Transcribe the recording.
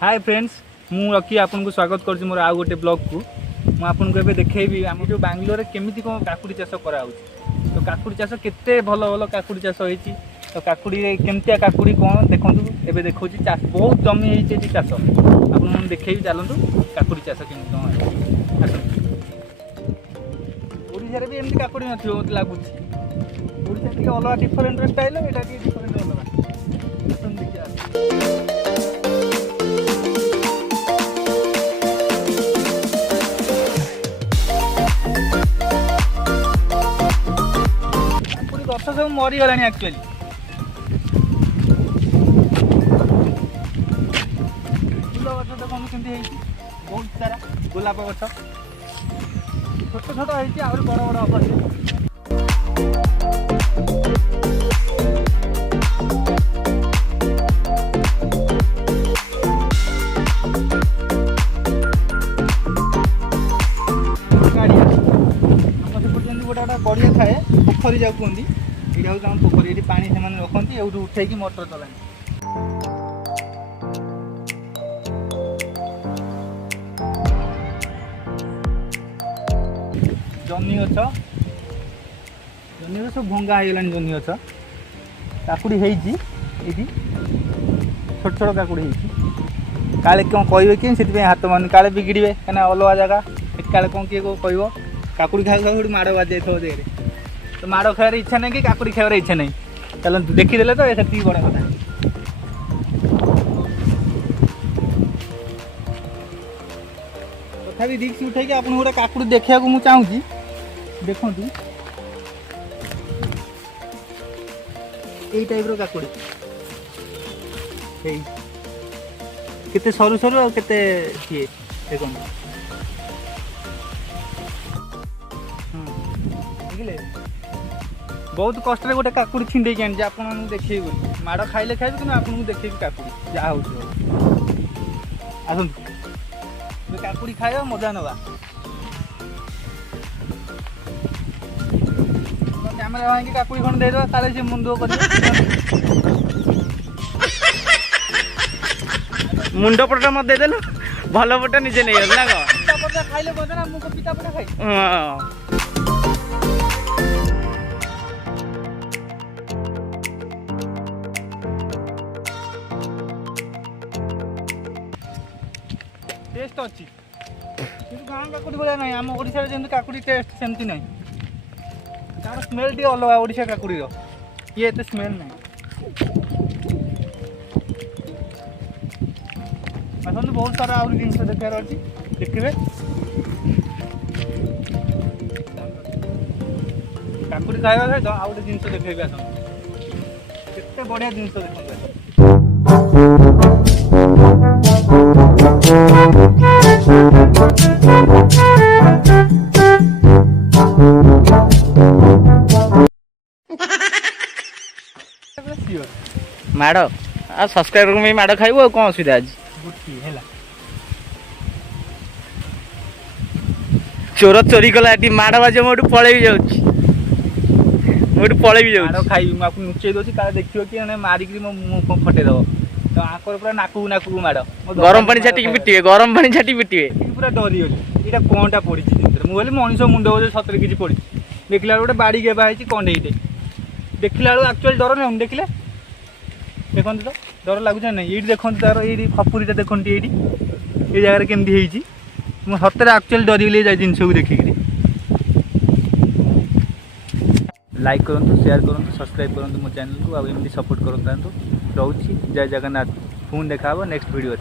Hi friends, मु रखी आपको स्वागत कर मोर आउ गोटे ब्लॉग को मुझे एवं देखेबी आम जो बांग्लोर केमी कौन काकुड़ी चाष कराऊँ। तो काकुड़ी चाष केते भल भल काकुड़ी चाष होती। तो काकुड़ी केमतिया काकुड़ी कौन देखूँ एवं देखा चाष बहुत जमी होती चाष आपको देखेबी। चलतु काकुड़ी चाष केमी कौन ओडिशा भी एमती काकुड़ी नथिबो मते लागुच। ओडिशा टिके अलग डिफरेंट स्टाइल एटा टिके डिफरेंट अलग। गछ सब मरीगला एक्चुअली फूल गछ देखो केमती बहुत सारा गोलाप गछ छोट छोट होती आहरी बड़ बड़ हम गोटे गोटे बढ़िया थाए पोखरी जाऊ कहती ये हूँ पोखरी ये पानी से रखती ये उठे मोटर चला जन्नी गछ सब भंगा हो जन्नी गछ काकुड़ी ये छोट छोट काकुड़ी काले कौन कहे कि हाथ मान काले बिगड़े कहीं अलग जगह काले कौन किए कह काकुड़ी खाऊ खाऊ माड़ बाज जाए तो माड़ खार इच्छा नहीं कि काकुड़ी खावर इच्छा नहीं। चलो देखीदे तो ये बड़ा कथा तथा रिक्स उठे आप गोटे काकुड़ी देखा मुझे चाहूँगी। देखु यही टाइप काकुड़ी केते सरू सरू और केते किए देखो बहुत कष्ट गोटे काकुड़ी छिंडे आनी आप देखे माड़ खाइले खाइबे कि आपको देखे काकुड़ी जहाँ हो आसतु काकुड़ी खाइबा मजा नवा कैमेरा भाई काकुड़ी खंड देदेवा काले से मुंड मुंड पटा मत देदेल भल पटा निजे नहीं ना खाइले मजा ना मुझे पिता पटा खाई टेस्ट अच्छी गाँ काकुड़ी भाया ना आम ओडिशा जमी काकुड़ी टेस्ट सेमती ना तार स्मेल टी अलग ओडिशा काकुड़ी ये एत स्मेल ना आसतु बहुत सारा आउरी जिन देखार अच्छी देखिए काकुड़ी खाଇବା सहित आउ गोटे जिन देखेबी आसतु केते बढ़िया जिन देखते माड़ आ सब्सक्राइबर को माड़ खाइबो कौन असुविधा आज चोर चोरी कला माड़ बाजे मोटू पड़े भी जाऊँ पड़े भी जाऊँ खाई आपको लुचे दूसरी काले देखिए कि मारिक मो मुँह फटेदब तो आकर पूरा नाकू नाकू माड़ गरम पानी छाटी पिटे गरम पानी छाटी पिटे पूरा डरी गली यहाँ कौनटा पड़ी मुझे मनीष मुंड बोझे सतरे किसी पड़ी देखला गोटे बाड़ी गेबाई कंडे देखला बेलू एक्चुअली डर नहीं देखले देखते तो डर लगुच ना ये देखते तार ये खपुरीटा देखते ये जगह केमती मुझे सतरे एक्चुअली डरीगली जिन को देखिक लाइक करूँ शेयर करूँ सब्सक्राइब करूँ मो चैनल को आमती सपोर्ट करता रोची जय जगन्नाथ पुणी देखा नेक्स्ट वीडियो।